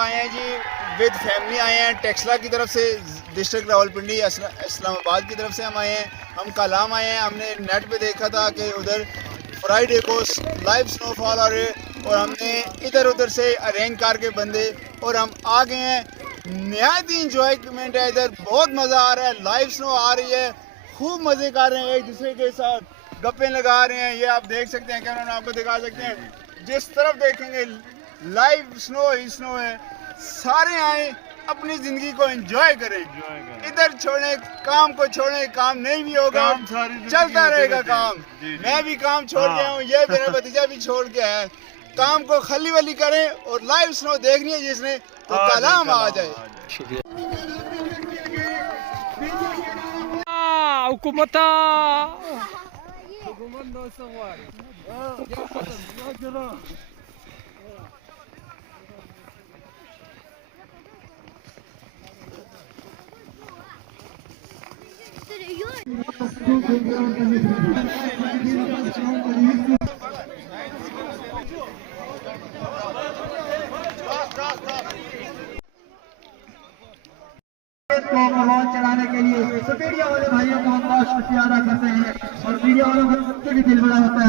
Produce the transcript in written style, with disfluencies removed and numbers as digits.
आए हैं जी, with family आए हैं टेक्सला की तरफ से, डिस्ट्रिक्ट रावलपिंडी इस्लामाबाद की तरफ से हम आए हैं। हम कलाम आए हैं, हमने नेट पे देखा था कि उधर फ्राइडे को लाइव स्नोफॉल आ रही है और हमने इधर उधर से अरेंज करके बंदे और हम आ गए हैं। नहायत ही इंजॉयमेंट है इधर, बहुत मज़ा आ रहा है, लाइव स्नो आ रही है, खूब मज़े कर रहे हैं, एक दूसरे के साथ गप्पे लगा रहे हैं। ये आप देख सकते हैं, कैमरा में आपको दिखा सकते हैं, जिस तरफ देखेंगे लाइव स्नो ही स्नो है। सारे आए अपनी जिंदगी को एंजॉय करें, इधर छोड़े काम को, छोड़े काम नहीं भी होगा, चलता रहेगा काम। मैं भी काम छोड़ गया हूँ, ये मेरा भतीजा भी छोड़ गया है। काम को खली वली करें और लाइव स्नो देखनी है जिसने तो कलाम आ जाए। हुकूमत को माहौल चलाने के लिए तो मीडिया वाले भाइयों का हम बहुत शुक्रिया अदा करते हैं और मीडिया वालों का सबसे भी दिल बड़ा होता है।